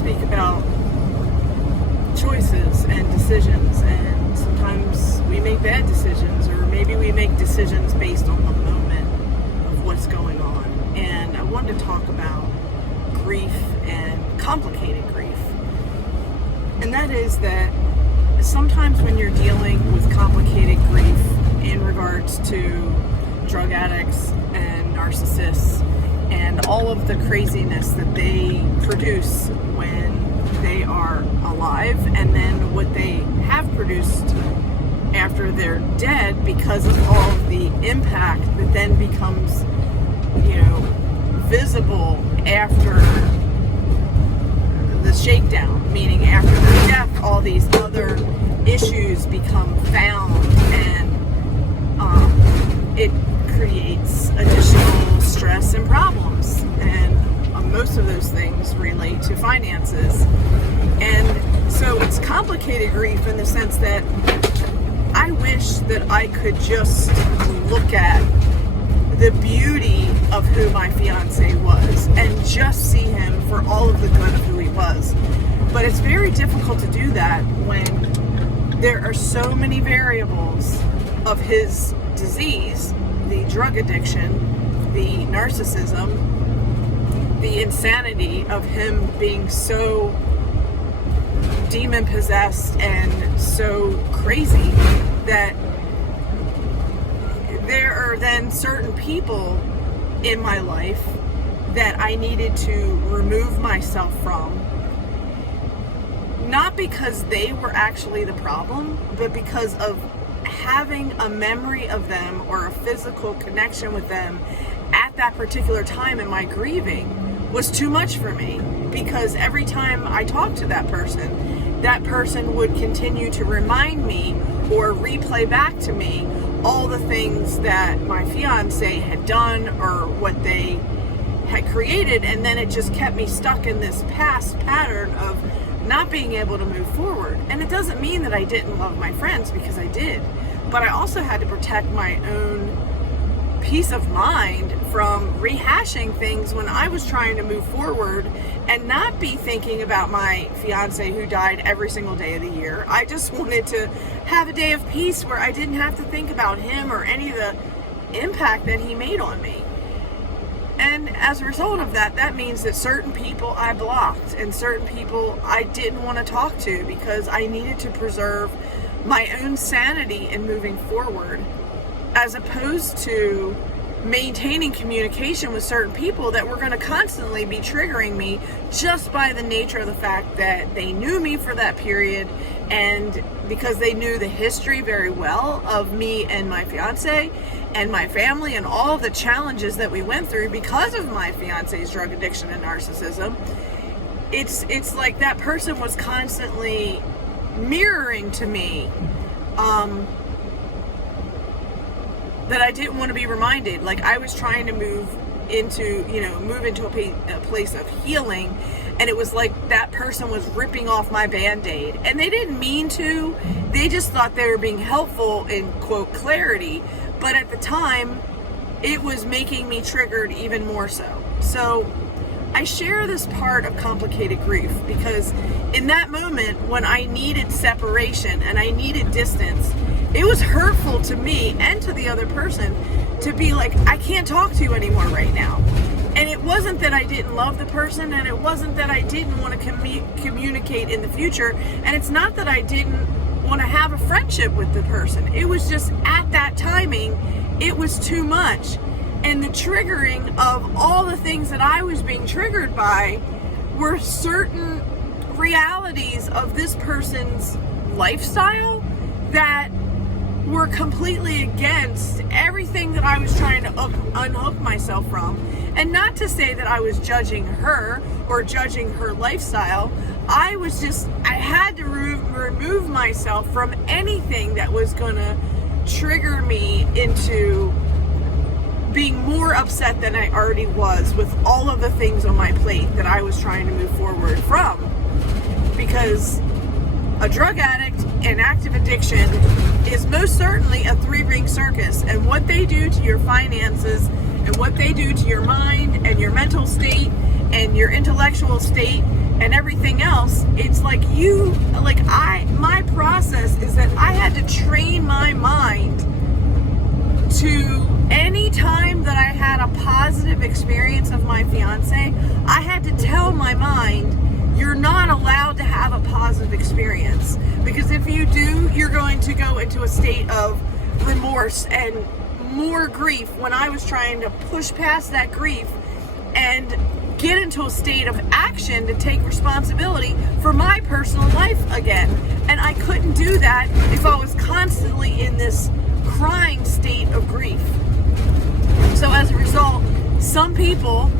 speak about choices and decisions, and sometimes we make bad decisions, or maybe we make decisions based on the moment of what's going on. And I wanted to talk about grief and complicated grief. And that is that sometimes when you're dealing with complicated grief in regards to drug addicts and narcissists and all of the craziness that they produce when they are alive, and then what they have produced after they're dead, because of all of the impact that then becomes, visible after the shakedown, meaning after their death, all these other issues become found, and it creates additional stress and problems, and most of those things relate to finances. And so it's complicated grief in the sense that I wish that I could just look at the beauty of who my fiance was and just see him for all of the good of who he was. But it's very difficult to do that when there are so many variables of his disease, the drug addiction, the narcissism, the insanity of him being so demon possessed and so crazy, that there are then certain people in my life that I needed to remove myself from, not because they were actually the problem, but because of having a memory of them or a physical connection with them at that particular time in my grieving was too much for me. Because every time I talked to that person would continue to remind me or replay back to me all the things that my fiance had done or what they had created, and then it just kept me stuck in this past pattern of not being able to move forward. And it doesn't mean that I didn't love my friends, because I did, but I also had to protect my own peace of mind from rehashing things when I was trying to move forward and not be thinking about my fiance who died every single day of the year. I just wanted to have a day of peace where I didn't have to think about him or any of the impact that he made on me. And as a result of that, that means that certain people I blocked and certain people I didn't want to talk to, because I needed to preserve my own sanity in moving forward, as opposed to maintaining communication with certain people that were going to constantly be triggering me just by the nature of the fact that they knew me for that period, and because they knew the history very well of me and my fiance and my family and all the challenges that we went through because of my fiance's drug addiction and narcissism. It's like that person was constantly mirroring to me that I didn't want to be reminded. Like, I was trying to move into a place of healing, and it was like that person was ripping off my Band-Aid, and they didn't mean to. They just thought they were being helpful in, quote, clarity, but at the time it was making me triggered even more so. So I share this part of complicated grief because in that moment when I needed separation and I needed distance, it was hurtful to me and to the other person to be like, I can't talk to you anymore right now. And it wasn't that I didn't love the person, and it wasn't that I didn't want to communicate in the future, and it's not that I didn't want to have a friendship with the person. It was just at that timing, it was too much. And the triggering of all the things that I was being triggered by were certain realities of this person's lifestyle that were completely against everything that I was trying to unhook myself from. And not to say that I was judging her or judging her lifestyle. I had to remove myself from anything that was going to trigger me into being more upset than I already was with all of the things on my plate that I was trying to move forward from. Because a drug addict and active addiction is most certainly a three-ring circus, and what they do to your finances and what they do to your mind and your mental state and your intellectual state and everything else, it's like my process is that I had to train my mind to, any time that I had a positive experience of my fiance, I had to tell my mind, you're not allowed to have a positive experience, because if you do, you're going to go into a state of remorse and more grief, when I was trying to push past that grief and get into a state of action to take responsibility for my personal life again. And I couldn't do that if I was constantly in this crying state of grief. So as a result, some people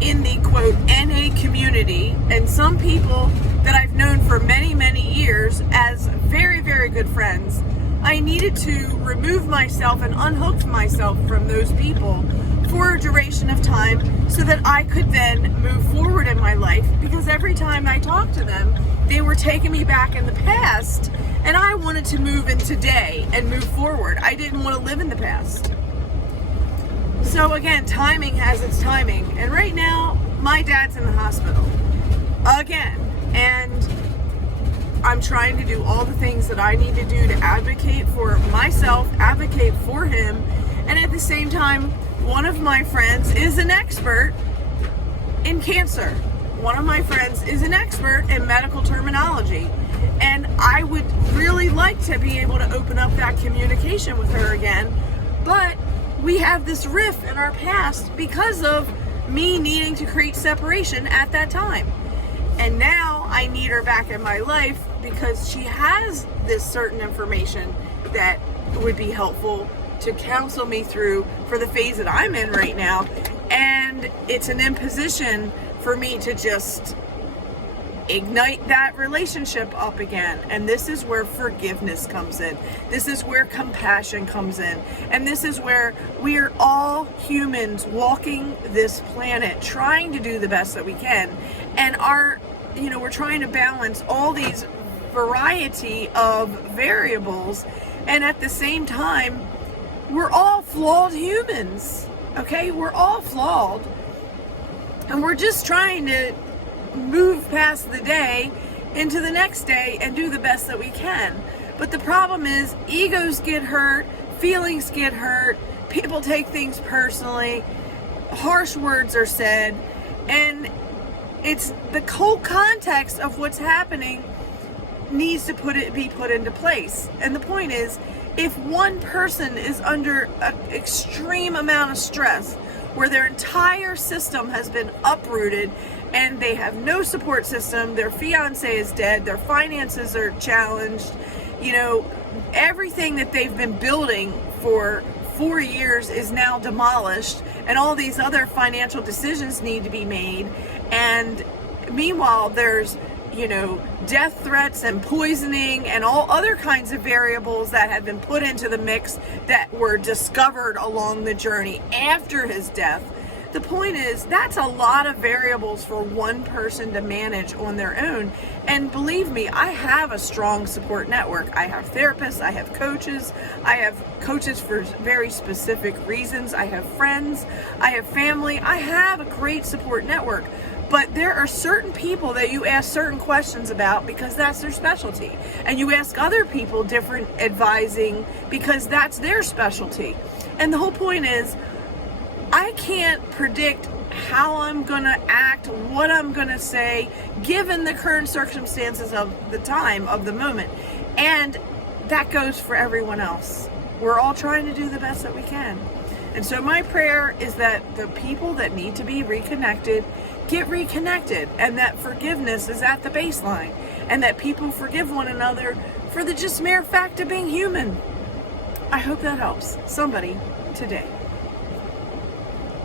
in the quote NA community, and some people that I've known for many, many years as very, very good friends, I needed to remove myself and unhook myself from those people for a duration of time so that I could then move forward in my life, because every time I talked to them, they were taking me back in the past, and I wanted to move in today and move forward. I didn't want to live in the past. So again, timing has its timing, and right now my dad's in the hospital again, and I'm trying to do all the things that I need to do to advocate for myself, advocate for him, and at the same time, one of my friends is an expert in cancer. One of my friends is an expert in medical terminology, and I would really like to be able to open up that communication with her again, but we have this rift in our past because of me needing to create separation at that time. And now I need her back in my life because she has this certain information that would be helpful to counsel me through for the phase that I'm in right now. And it's an imposition for me to just ignite that relationship up again. And this is where forgiveness comes in. This is where compassion comes in. And this is where we are all humans walking this planet trying to do the best that we can. And we're trying to balance all these variety of variables. And at the same time, we're all flawed humans. Okay? We're all flawed. And we're just trying to move past the day into the next day and do the best that we can. But the problem is, egos get hurt, feelings get hurt, people take things personally, harsh words are said, and it's the whole context of what's happening needs to be put into place. And the point is, if one person is under an extreme amount of stress where their entire system has been uprooted and they have no support system, their fiance is dead, their finances are challenged, everything that they've been building for 4 years is now demolished, and all these other financial decisions need to be made. And meanwhile, there's death threats and poisoning and all other kinds of variables that have been put into the mix that were discovered along the journey after his death. The point is, that's a lot of variables for one person to manage on their own. And believe me, I have a strong support network. I have therapists, I have coaches for very specific reasons. I have friends, I have family, I have a great support network. But there are certain people that you ask certain questions about because that's their specialty. And you ask other people different advising because that's their specialty. And the whole point is, I can't predict how I'm going to act, what I'm going to say, given the current circumstances of the time, of the moment. And that goes for everyone else. We're all trying to do the best that we can. And so my prayer is that the people that need to be reconnected get reconnected, and that forgiveness is at the baseline, and that people forgive one another for the just mere fact of being human. I hope that helps somebody today.